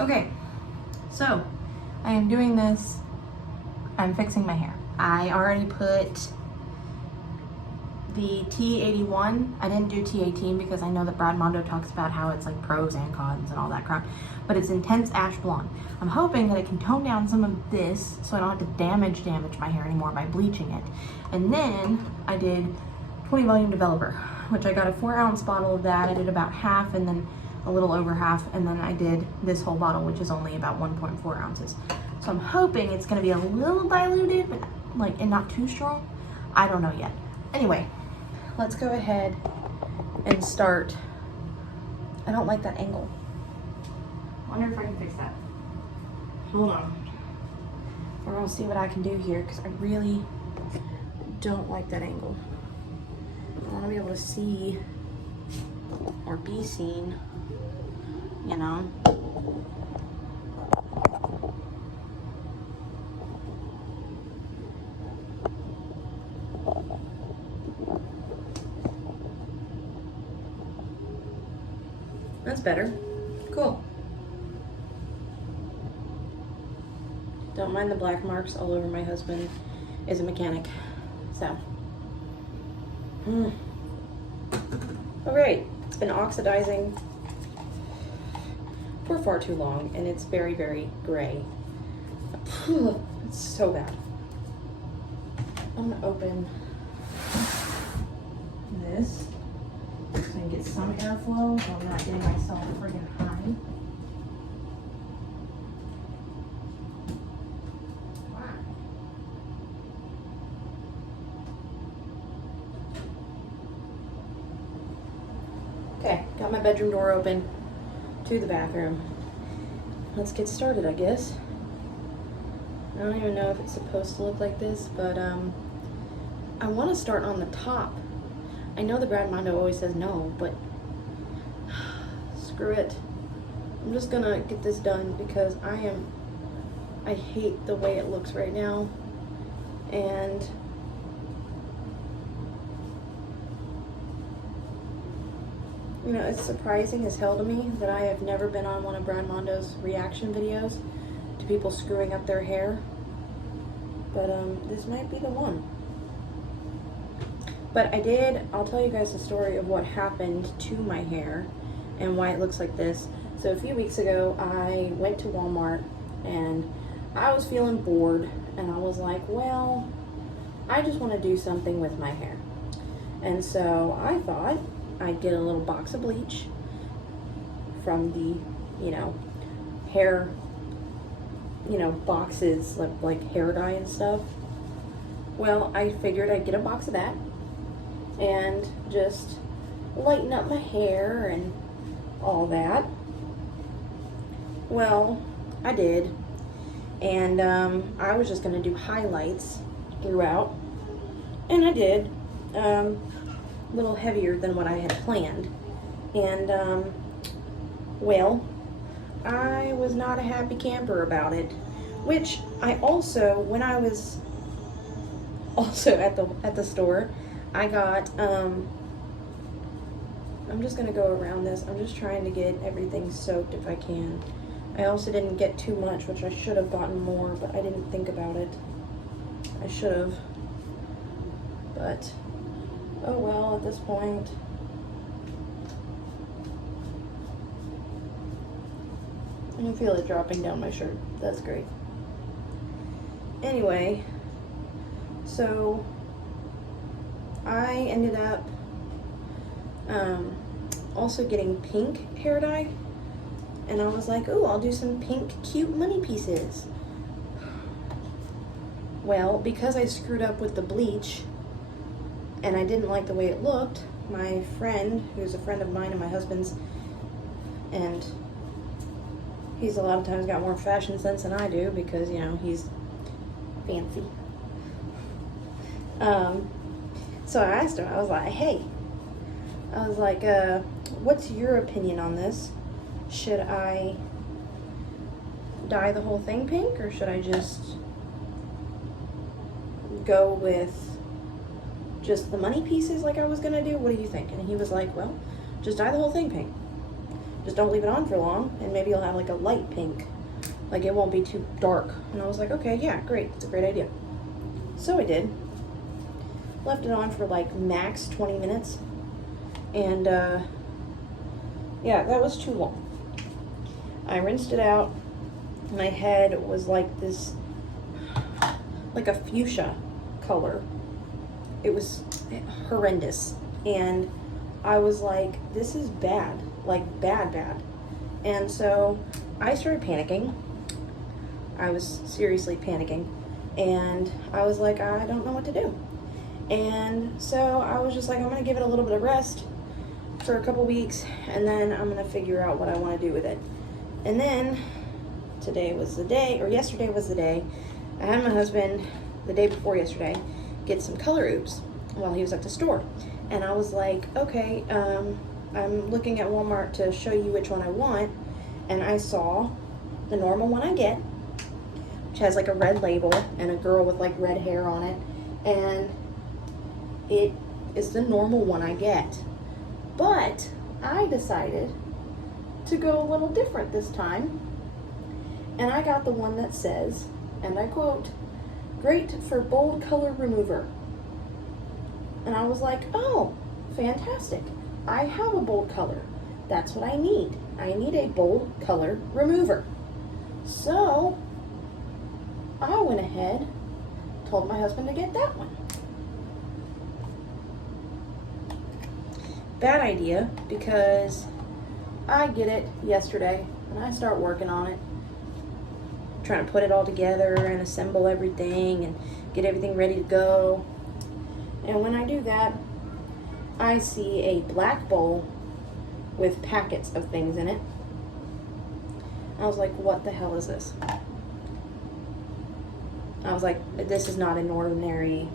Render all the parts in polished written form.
Okay, so I am doing this. I'm fixing my hair. I already put the T81. I didn't do T18 because I know that Brad Mondo talks about how it's like pros and cons and all that crap, but it's intense ash blonde. I'm hoping that it can tone down some of this so I don't have to damage my hair anymore by bleaching it. And then I did 20 volume developer, which I got a 4-ounce bottle of that. I did about half and then a little over half, and then I did this whole bottle, which is only about 1.4 ounces. So I'm hoping it's gonna be a little diluted, but like, and not too strong. I don't know yet. Anyway, let's go ahead and start. I don't like that angle. Wonder if I can fix that. Hold on. We're gonna see what I can do here because I really don't like that angle. I wanna be able to see or be seen, you know? That's better. Cool. Don't mind the black marks all over. My husband is a mechanic, so. All right, it's been oxidizing for far too long, and it's very, very gray. It's so bad. I'm gonna open this so I can get some airflow so I'm not getting myself friggin' high. Okay, got my bedroom door open to the bathroom. Let's get started, I guess. I don't even know if it's supposed to look like this, but I want to start on the top. I know the Brad Mondo always says no, but screw it. I'm just gonna get this done because I hate the way it looks right now. And you know, it's surprising as hell to me that I have never been on one of Brad Mondo's reaction videos to people screwing up their hair. But this might be the one. But I'll tell you guys the story of what happened to my hair and why it looks like this. So a few weeks ago, I went to Walmart and I was feeling bored and I was like, well, I just want to do something with my hair. And so I thought I'd get a little box of bleach from the, you know, hair, you know, boxes like hair dye and stuff. Well, I figured I'd get a box of that and just lighten up my hair and all that. Well, I did, and I was just gonna do highlights throughout, and I did, a little heavier than what I had planned, and well, I was not a happy camper about it, which I also, when I was also at the store, I got, I'm just gonna go around this. I'm just trying to get everything soaked if I can. I also didn't get too much, which I should have gotten more, but I didn't think about it. I should have. But, oh well, at this point. I can feel it dropping down my shirt. That's great. Anyway, so I ended up also getting pink hair dye, and I was like, oh, I'll do some pink cute money pieces. Well, because I screwed up with the bleach and I didn't like the way it looked, my friend, who's a friend of mine and my husband's, and he's a lot of times got more fashion sense than I do because, you know, he's fancy. So I asked him, I was like, hey, what's your opinion on this? Should I dye the whole thing pink, or should I just go with just the money pieces like I was gonna do? What do you think? And he was like, well, just dye the whole thing pink. Just don't leave it on for long, and maybe you'll have like a light pink. Like it won't be too dark. And I was like, okay, yeah, great. It's a great idea. So I did. Left it on for like max 20 minutes. And yeah, that was too long. I rinsed it out. My head was like this, like a fuchsia color. It was horrendous. And I was like, this is bad, like bad. And so I started panicking. I was seriously panicking. And I was like, I don't know what to do. And so I was just like, I'm gonna give it a little bit of rest for a couple weeks, and then I'm gonna figure out what I wanna do with it. And then today was the day, or yesterday was the day, I had my husband, the day before yesterday, get some color oops while he was at the store. And I was like, okay, I'm looking at Walmart to show you which one I want, and I saw the normal one I get, which has like a red label and a girl with like red hair on it, and it is the normal one I get. But I decided to go a little different this time, and I got the one that says, and I quote, "Great for bold color remover." And I was like, oh, fantastic. I have a bold color. That's what I need. I need a bold color remover. So I went ahead, told my husband to get that one. Bad idea, because I get it yesterday and I start working on it, trying to put it all together and assemble everything and get everything ready to go. And when I do that, I see a black bowl with packets of things in it. I was like, what the hell is this? I was like, this is not an ordinary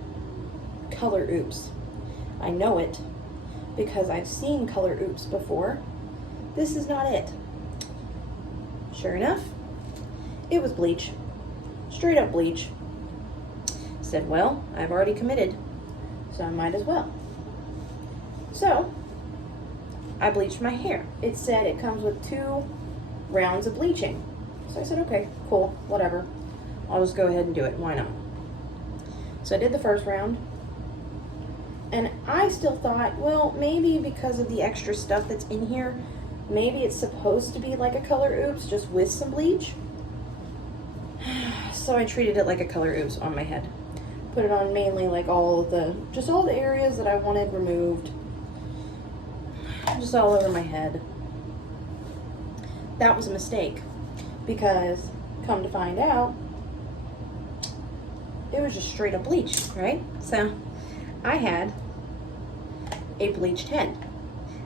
color oops. I know it because I've seen color oops before. This is not it. Sure enough, it was bleach. Straight up bleach. Said, well, I've already committed, so I might as well. So I bleached my hair. It said it comes with 2 rounds of bleaching. So I said, okay, cool, whatever. I'll just go ahead and do it. Why not? So I did the first round. And I still thought, well, maybe because of the extra stuff that's in here, maybe it's supposed to be like a color oops, just with some bleach. So I treated it like a color oops on my head. Put it on mainly like all the areas that I wanted removed. Just all over my head. That was a mistake, because come to find out, it was just straight up bleach, right? So I had a bleached head,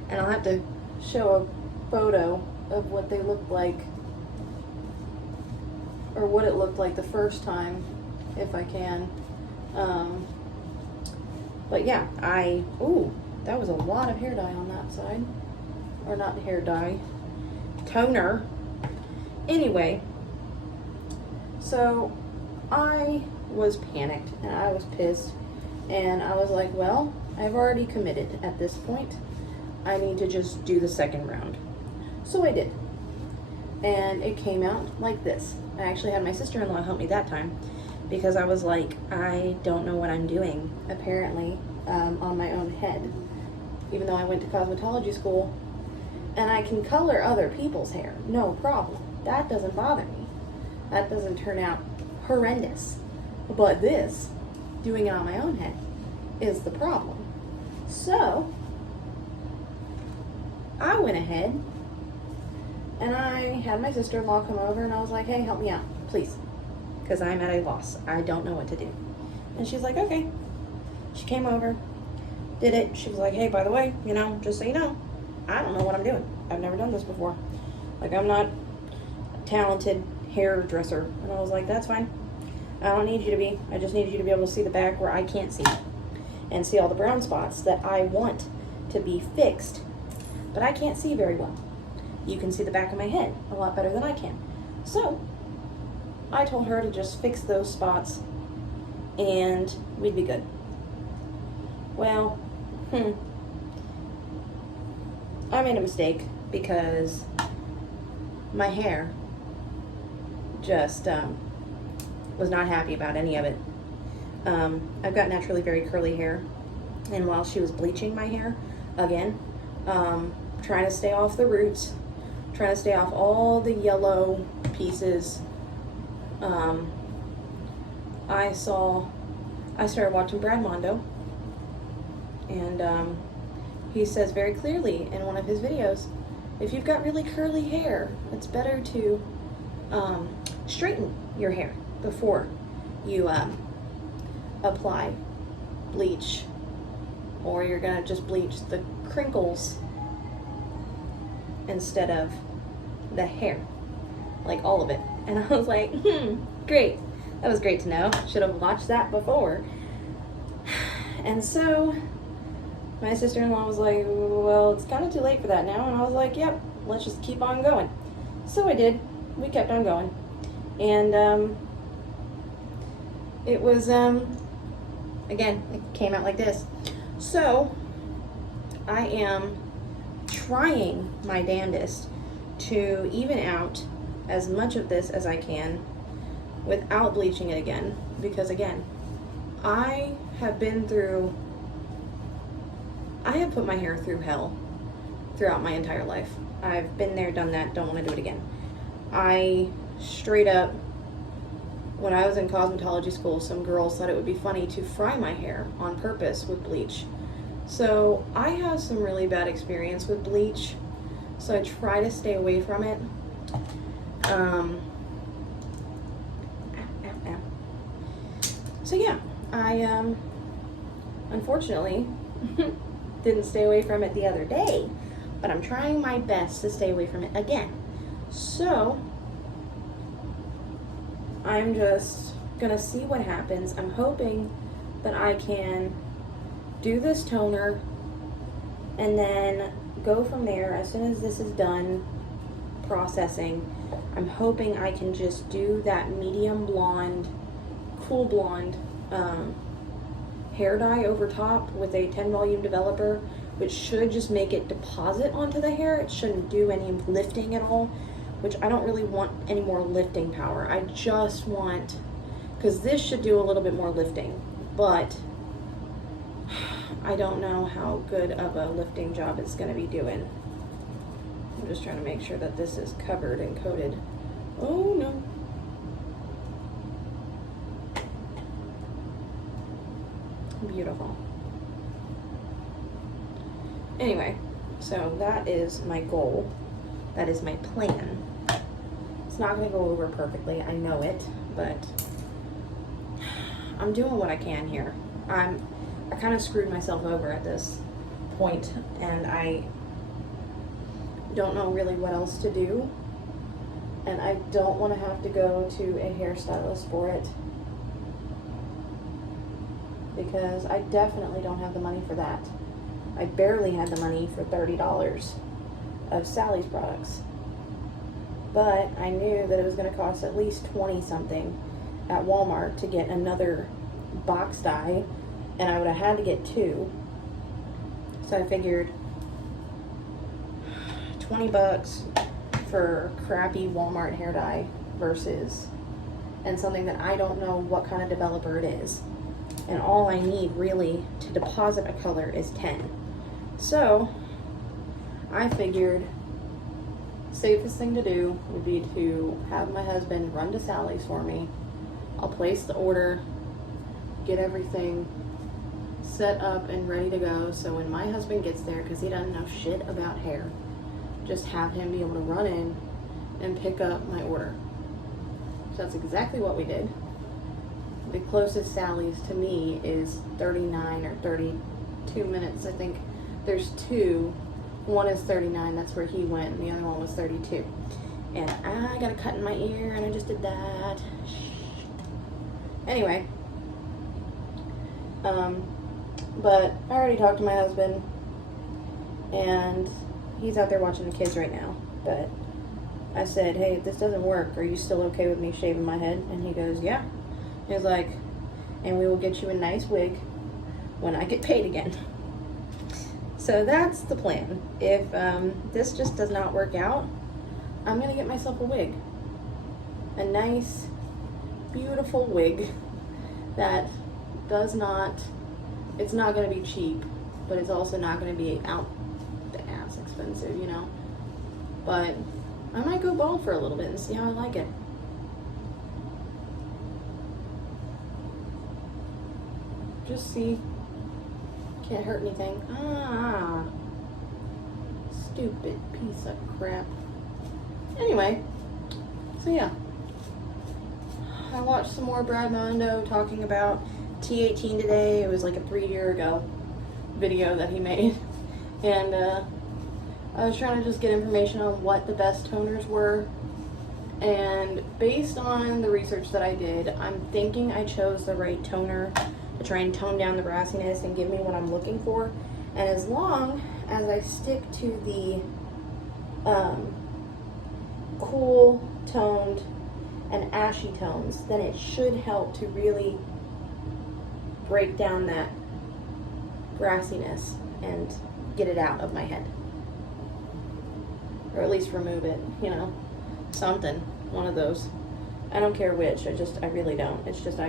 and I'll have to show a photo of what they looked like, or what it looked like the first time, if I can. But yeah, that was a lot of hair dye on that side, or not hair dye, toner. Anyway, so I was panicked and I was pissed, and I was like, well, I've already committed at this point. I need to just do the second round. So I did. And it came out like this. I actually had my sister-in-law help me that time, because I was like, I don't know what I'm doing, apparently, on my own head. Even though I went to cosmetology school, and I can color other people's hair, no problem. That doesn't bother me. That doesn't turn out horrendous. But this, doing it on my own head, is the problem. So I went ahead and I had my sister-in-law come over, and I was like, hey, help me out, please, because I'm at a loss. I don't know what to do. And she's like, okay. She came over, did it. She was like, hey, by the way, just so you know, I don't know what I'm doing. I've never done this before. Like, I'm not a talented hairdresser. And I was like, that's fine. I don't need you to be. I just need you to be able to see the back where I can't see, and see all the brown spots that I want to be fixed, but I can't see very well. You can see the back of my head a lot better than I can. So I told her to just fix those spots and we'd be good. Well, I made a mistake, because my hair just was not happy about any of it. I've got naturally very curly hair, and while she was bleaching my hair, again, trying to stay off the roots, trying to stay off all the yellow pieces, I started watching Brad Mondo, and he says very clearly in one of his videos, if you've got really curly hair, it's better to straighten your hair before you apply bleach, or you're gonna just bleach the crinkles instead of the hair, like all of it. And I was like, great, that was great to know. Should have watched that before. And so my sister-in-law was like, well, it's kind of too late for that now. And I was like, yep, let's just keep on going. So I did. We kept on going. And it was, again, it came out like this. So I am trying my damnedest to even out as much of this as I can without bleaching it again. Because again, I have put my hair through hell throughout my entire life. I've been there, done that, don't want to do it again. I straight up, when I was in cosmetology school, some girls thought it would be funny to fry my hair on purpose with bleach. So I have some really bad experience with bleach, so I try to stay away from it. So yeah, I unfortunately didn't stay away from it the other day, but I'm trying my best to stay away from it again. So I'm just gonna see what happens. I'm hoping that I can do this toner and then go from there. As soon as this is done processing, I'm hoping I can just do that medium blonde, cool blonde hair dye over top with a 10 volume developer, which should just make it deposit onto the hair. It shouldn't do any lifting at all, which I don't really want any more lifting power. I just want, because this should do a little bit more lifting, but I don't know how good of a lifting job it's going to be doing. I'm just trying to make sure that this is covered and coated. Oh no. Beautiful. Anyway, so that is my goal. That is my plan. It's not going to go over perfectly, I know it, but I'm doing what I can here. I kind of screwed myself over at this point, and I don't know really what else to do, and I don't want to have to go to a hairstylist for it, because I definitely don't have the money for that. I barely had the money for $30 of Sally's products, but I knew that it was going to cost at least 20 something at Walmart to get another box dye, and I would have had to get 2. So I figured $20 for crappy Walmart hair dye versus, and something that I don't know what kind of developer it is, and all I need really to deposit a color is 10. So I figured safest thing to do would be to have my husband run to Sally's for me. I'll place the order, get everything set up and ready to go, so when my husband gets there, because he doesn't know shit about hair, just have him be able to run in and pick up my order. So that's exactly what we did. The closest Sally's to me is 39 or 32 minutes. I think there's 2. One is 39, that's where he went, and the other one was 32. And I got a cut in my ear, and I just did that. Anyway, but I already talked to my husband, and he's out there watching the kids right now. But I said, hey, if this doesn't work, are you still okay with me shaving my head? And he goes, yeah. He was like, and we will get you a nice wig when I get paid again. So that's the plan. If this just does not work out, I'm gonna get myself a wig. A nice, beautiful wig that does not, it's not gonna be cheap, but it's also not gonna be out the ass expensive, you know? But I might go bald for a little bit and see how I like it. Just see. Can't hurt anything. Ah, stupid piece of crap. Anyway, so yeah. I watched some more Brad Mondo talking about T18 today. It was like a 3-year ago video that he made. And I was trying to just get information on what the best toners were. And based on the research that I did, I'm thinking I chose the right toner to try and tone down the brassiness and give me what I'm looking for. And as long as I stick to the cool toned and ashy tones, then it should help to really break down that brassiness and get it out of my head. Or at least remove it, you know, something, one of those. I don't care which, I really don't. It's just,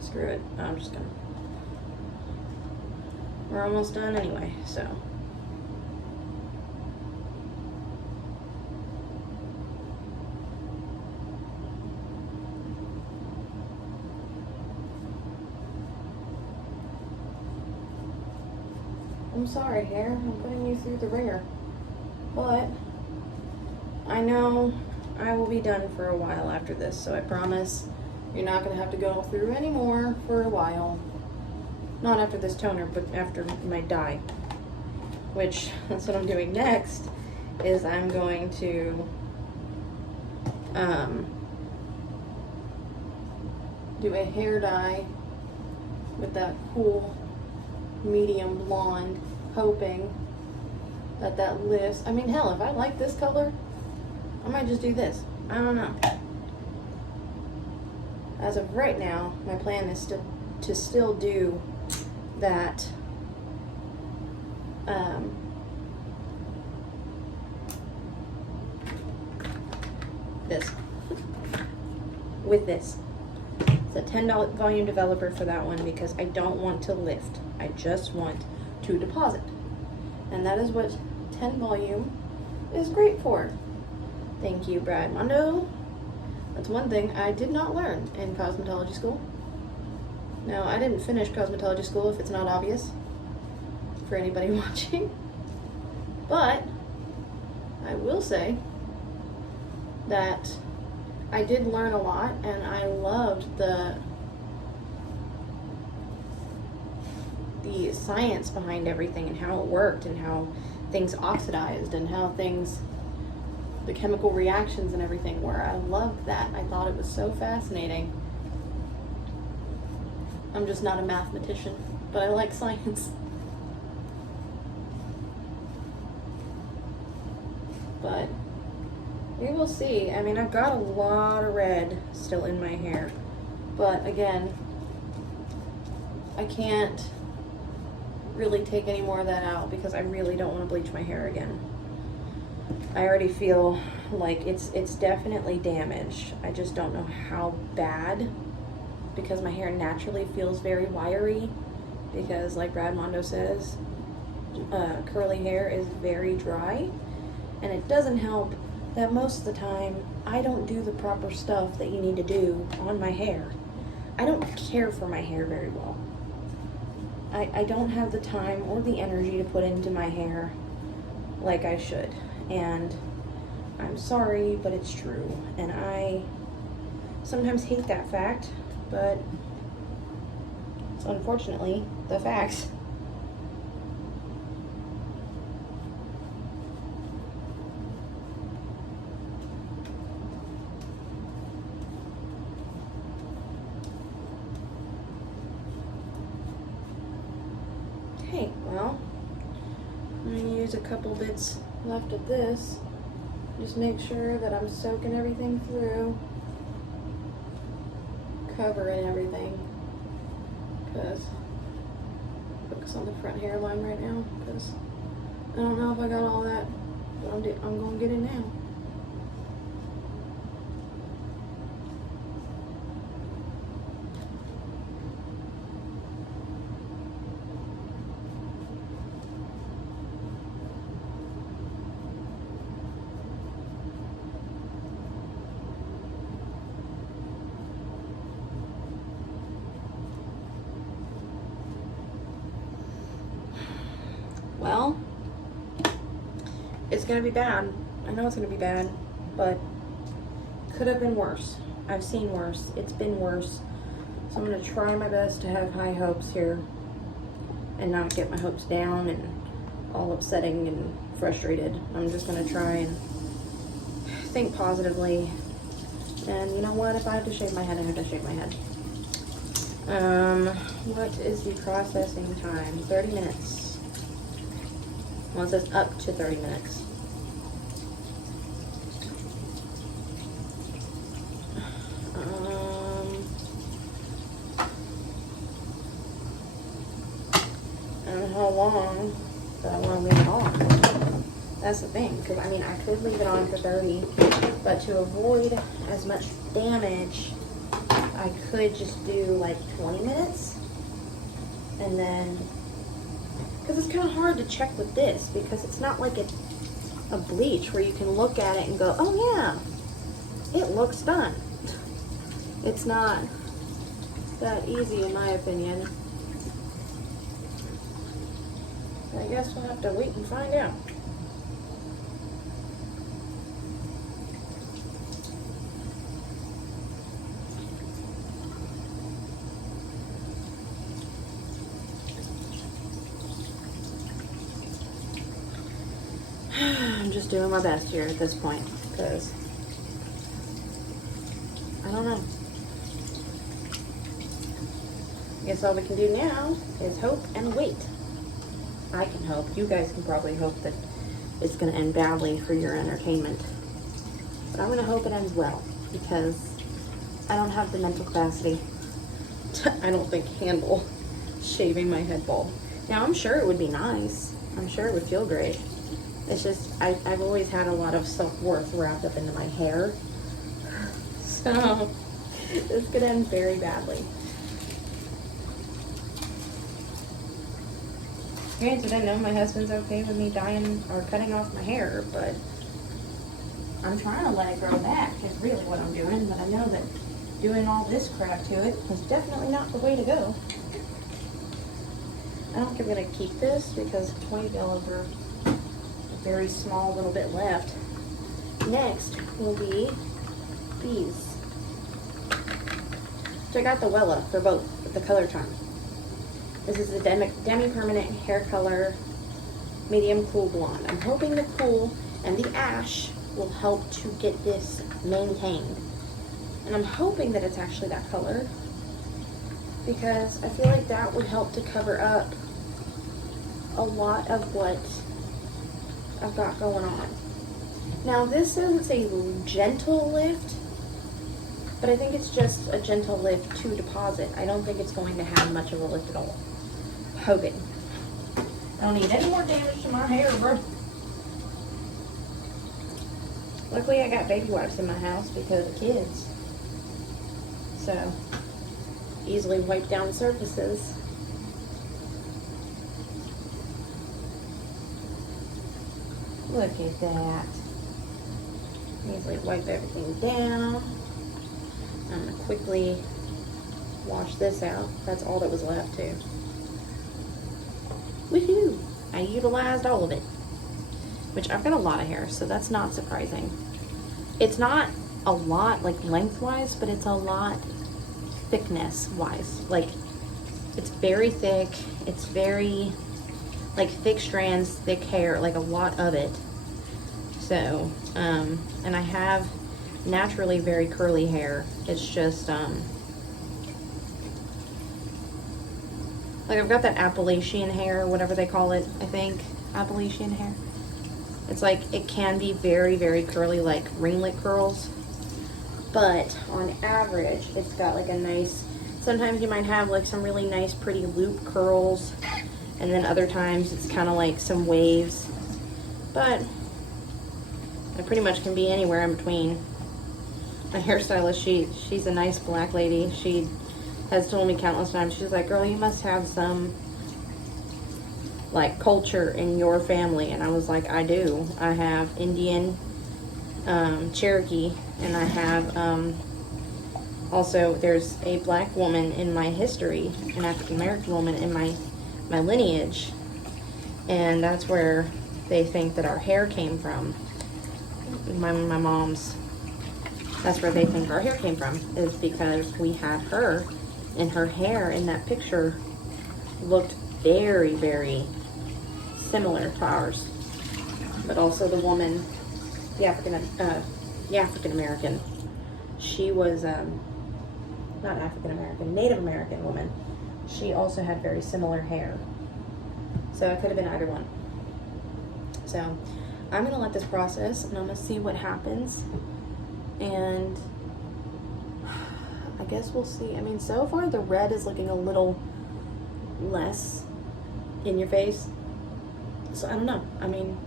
screw it. I'm just gonna, we're almost done anyway, so. I'm sorry, hair. I'm putting you through the ringer. But I know I will be done for a while after this, so I promise you're not going to have to go through any more for a while. Not after this toner, but after my dye. Which, that's what I'm doing next, is I'm going to do a hair dye with that cool medium blonde, hoping that that lifts. I mean, hell, if I like this color, I might just do this. I don't know. As of right now, my plan is to still do that this with this. It's a $10 volume developer for that one because I don't want to lift. I just want to deposit. And that is what 10 volume is great for. Thank you, Brad Mondo. That's one thing I did not learn in cosmetology school. Now, I didn't finish cosmetology school, if it's not obvious for anybody watching. But I will say that I did learn a lot, and I loved the science behind everything and how it worked and how things oxidized and how things, the chemical reactions and everything were. I loved that. I thought it was so fascinating. I'm just not a mathematician, but I like science. But we will see. I mean, I've got a lot of red still in my hair, but again, I can't really take any more of that out because I really don't want to bleach my hair again. I already feel like it's definitely damaged. I just don't know how bad, because my hair naturally feels very wiry, because like Brad Mondo says, curly hair is very dry, and it doesn't help that most of the time I don't do the proper stuff that you need to do on my hair. I don't care for my hair very well. I don't have the time or the energy to put into my hair like I should. And I'm sorry, but it's true. And I sometimes hate that fact, but it's unfortunately the facts. Okay, well, I'm going to use a couple bits left of this. Just make sure that I'm soaking everything through, covering everything. because focus on the front hairline right now, because I don't know if I got all that, but I'm gonna get it now. Well, it's gonna be bad. I know it's gonna be bad, but could have been worse. I've seen worse. It's been worse. So I'm gonna try my best to have high hopes here and not get my hopes down and all upsetting and frustrated. I'm just gonna try and think positively. And you know what? If I have to shave my head, I have to shave my head. What is the processing time? 30 minutes. Well, it says up to 30 minutes. I don't know how long that I want to leave it on. That's the thing, because I mean, I could leave it on for 30, but to avoid as much damage, I could just do like 20 minutes, and then, because it's kind of hard to check with this, because it's not like a bleach where you can look at it and go, oh yeah, it looks done. It's not that easy in my opinion. So I guess we'll have to wait and find out. I'm just doing my best here at this point, because I don't know. I guess all we can do now is hope and wait. I can hope. You guys can probably hope that it's going to end badly for your entertainment. But I'm going to hope it ends well, because I don't have the mental capacity to, I don't think, handle shaving my head bald. Now, I'm sure it would be nice. I'm sure it would feel great. It's just, I've always had a lot of self-worth wrapped up into my hair. So, this could end very badly. Granted, I know my husband's okay with me dyeing or cutting off my hair, but I'm trying to let it grow back is really what I'm doing. But I know that doing all this crap to it is definitely not the way to go. I don't think I'm going to keep this because $20 are a very small little bit left. Next will be these. So I got the Wella for both, the color charm. This is a demi-permanent hair color, medium cool blonde. I'm hoping the cool and the ash will help to get this maintained. And I'm hoping that it's actually that color, because I feel like that would help to cover up a lot of what I've got going on. Now, this doesn't say gentle lift, but I think it's just a gentle lift to deposit. I don't think it's going to have much of a lift at all. Hoping. I don't need any more damage to my hair, bro. Luckily, I got baby wipes in my house because of kids. So, easily wipe down surfaces. Look at that. Easily wipe everything down. I'm gonna quickly wash this out. That's all that was left too. Woohoo! I utilized all of it. Which, I've got a lot of hair, so that's not surprising. It's not a lot, like, lengthwise, but it's a lot thickness-wise. Like, it's very thick. It's very, like, thick strands, thick hair, like, a lot of it. So, and I have naturally very curly hair. It's just, like, I've got that Appalachian hair, whatever they call it, I think. Appalachian hair. It's like, it can be very, very curly, like ringlet curls. But on average, it's got like a nice Sometimes you might have like some really nice pretty loop curls, and then other times it's kind of like some waves, but I pretty much can be anywhere in between. My hairstylist, she's a nice black lady. She has told me countless times, she's like, girl, you must have some like culture in your family. And I was like, I do. I have Indian, Cherokee, and I have also there's a black woman in my history, an African American woman in my lineage, and that's where they think that our hair came from. My mom's, that's where they think our hair came from, is because we had her, and her hair in that picture looked very, very similar to ours. But also the woman, the African American, she was not African American, Native American woman. She also had very similar hair. So it could have been either one. So I'm gonna let this process, and I'm gonna see what happens. And I guess we'll see. I mean, so far the red is looking a little less in your face. So I don't know. I mean,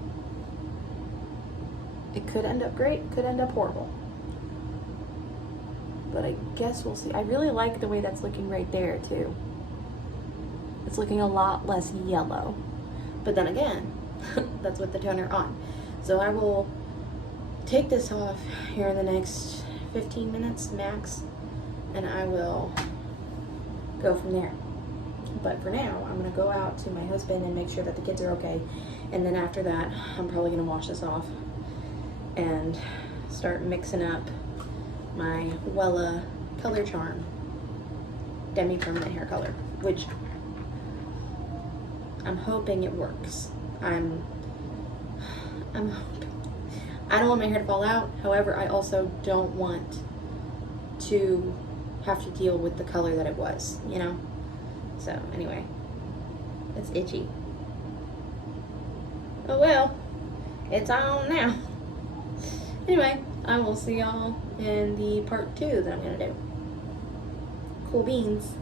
it could end up great, could end up horrible. But I guess we'll see. I really like the way that's looking right there too. It's looking a lot less yellow. But then again, that's with the toner on. So I will take this off here in the next 15 minutes max, and I will go from there. But for now, I'm gonna go out to my husband and make sure that the kids are okay. And then after that, I'm probably gonna wash this off and start mixing up my Wella Color Charm Demi-Permanent Hair Color, which I'm hoping it works. I'm hoping. I don't want my hair to fall out. However, I also don't want to have to deal with the color that it was, you know? So anyway, it's itchy. Oh well, it's on now. Anyway, I will see y'all in the part 2 that I'm gonna do. Cool beans.